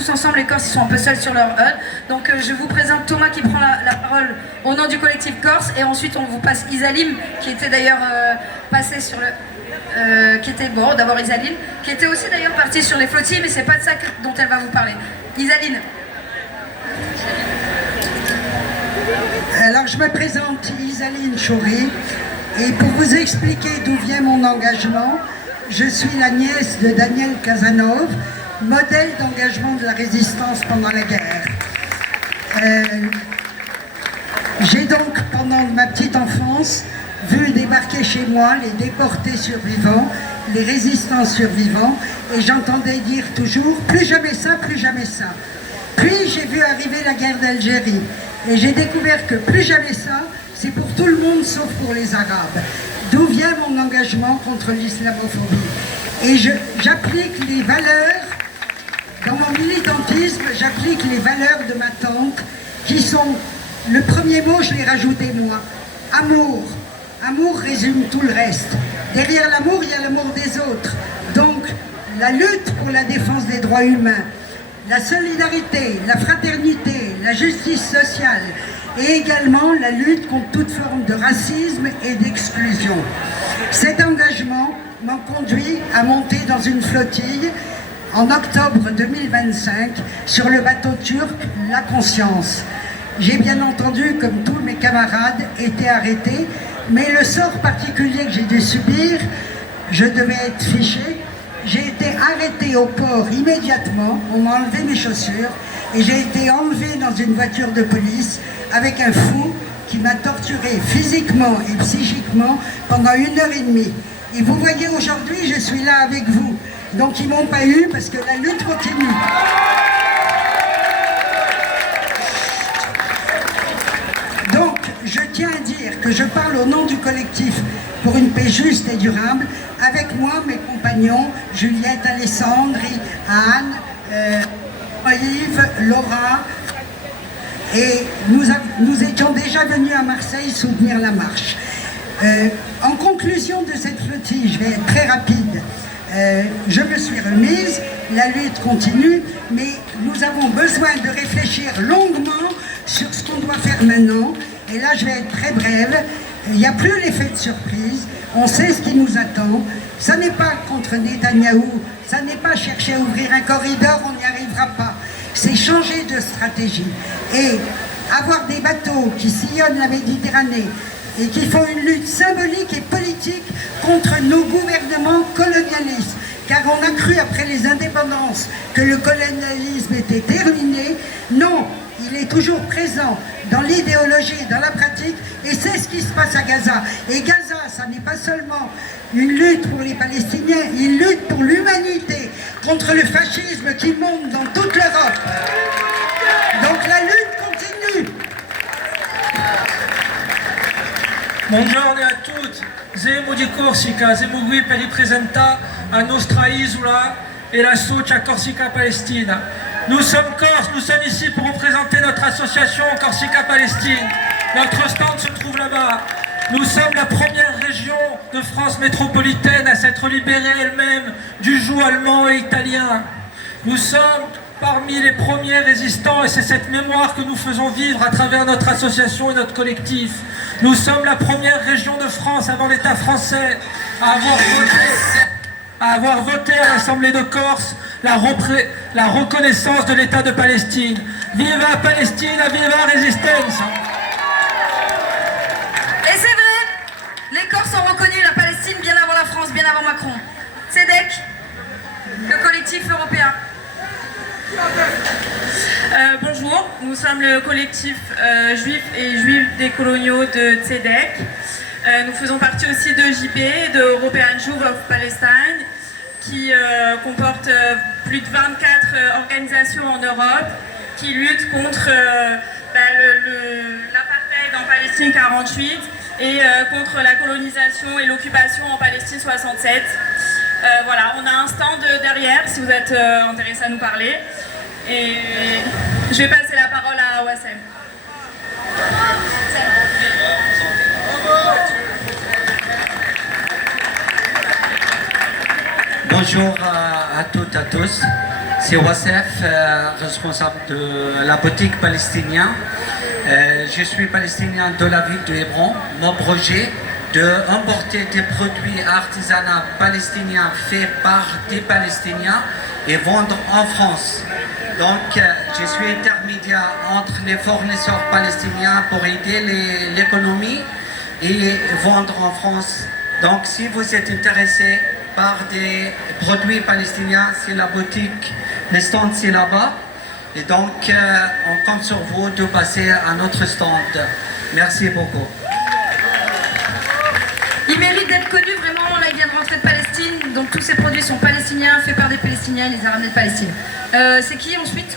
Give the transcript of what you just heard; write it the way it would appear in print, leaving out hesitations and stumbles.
tous ensemble, les Corses ils sont un peu seuls sur leur HUD. Donc je vous présente Thomas qui prend la parole au nom du collectif Corse, et ensuite on vous passe Isalim, qui était d'ailleurs passé sur le... qui était, bon, d'abord Isaline, qui était aussi d'ailleurs partie sur les flottilles, mais c'est pas de ça dont elle va vous parler. Isaline. Alors je me présente Isaline Choury, et pour vous expliquer d'où vient mon engagement, je suis la nièce de Daniel Casanova, modèle d'engagement de la résistance pendant la guerre. J'ai donc, pendant ma petite enfance, vu débarquer chez moi les déportés survivants, les résistants survivants, et j'entendais dire toujours « plus jamais ça, plus jamais ça ». Puis j'ai vu arriver la guerre d'Algérie, et j'ai découvert que plus jamais ça, c'est pour tout le monde sauf pour les Arabes. D'où vient mon engagement contre l'islamophobie. Et j'applique les valeurs, dans mon militantisme, j'applique les valeurs de ma tante, qui sont, le premier mot, je l'ai rajouté moi, amour. Amour résume tout le reste. Derrière l'amour, il y a l'amour des autres. Donc, la lutte pour la défense des droits humains, la solidarité, la fraternité, la justice sociale, et également la lutte contre toute forme de racisme et d'exclusion. Cet engagement m'a conduit à monter dans une flottille en octobre 2025 sur le bateau turc La Conscience. J'ai bien entendu, comme tous mes camarades, été arrêté, mais le sort particulier que j'ai dû subir, je devais être fiché. J'ai été arrêté au port immédiatement, on m'a enlevé mes chaussures et j'ai été enlevé dans une voiture de police avec un fou qui m'a torturé physiquement et psychiquement pendant 1h30. Et vous voyez, aujourd'hui, je suis là avec vous. Donc ils ne m'ont pas eu parce que la lutte continue. Donc, je tiens à dire que je parle au nom du collectif pour une paix juste et durable. Avec moi, mes compagnons, Juliette, Alessandre, Anne, Yves, Laura. Et nous étions déjà venus à Marseille soutenir la marche. En conclusion de cette flottille, je vais être très rapide. Je me suis remise, la lutte continue, mais nous avons besoin de réfléchir longuement sur ce qu'on doit faire maintenant. Et là, je vais être très brève. Il n'y a plus l'effet de surprise. On sait ce qui nous attend. Ça n'est pas contre Netanyahou, ça n'est pas chercher à ouvrir un corridor, on n'y arrivera pas. C'est changer de stratégie. Et avoir des bateaux qui sillonnent la Méditerranée et qui font une lutte symbolique et politique contre nos gouvernements colonialistes. Car on a cru après les indépendances que le colonialisme était terminé. Non, il est toujours présent dans l'idéologie, dans la pratique, et c'est ce qui se passe à Gaza. Et Gaza, ça n'est pas seulement une lutte pour les Palestiniens, une lutte pour l'humanité, contre le fascisme qui monte dans toute l'Europe. Donc la lutte continue. Buongiorno a tutti, siamo di Corsica, siamo qui per ripresentare la nostra isola et la Socia Corsica Palestina. Nous sommes Corses, nous sommes ici pour représenter notre association Corsica Palestine. Notre stand se trouve là-bas. Nous sommes la première région de France métropolitaine à s'être libérée elle-même du joug allemand et italien. Nous sommes parmi les premiers résistants et c'est cette mémoire que nous faisons vivre à travers notre association et notre collectif. Nous sommes la première région de France avant l'État français à avoir voté à l'Assemblée de Corse la reconnaissance de l'État de Palestine. Viva Palestina, viva Resistenza! Et c'est vrai, les Corses ont reconnu la Palestine bien avant la France, bien avant Macron. CEDEC, le collectif européen. Bonjour, nous sommes le collectif juif et juifs décoloniaux de CEDEC. Nous faisons partie aussi de JP, de European Jews of Palestine, qui comporte plus de 24 organisations en Europe qui luttent contre l'apartheid en Palestine 48 et contre la colonisation et l'occupation en Palestine 67. Voilà, on a un stand derrière si vous êtes intéressé à nous parler. Et je vais passer la parole à Wassem. Bonjour à toutes et à tous. C'est Wassef, responsable de la boutique palestinienne. Je suis palestinien de la ville de Hébron. Mon projet d'importer des produits artisanaux palestiniens faits par des Palestiniens et vendre en France. Donc, je suis intermédiaire entre les fournisseurs palestiniens pour aider l'économie et vendre en France. Donc, si vous êtes intéressé par des produits palestiniens, c'est la boutique, les stands c'est là-bas. Et donc, on compte sur vous de passer à notre stand. Merci beaucoup. Il mérite d'être connu, vraiment, là il vient de rentrer de Palestine, donc tous ces produits sont palestiniens, faits par des Palestiniens, il les a ramenés de Palestine. C'est qui ensuite?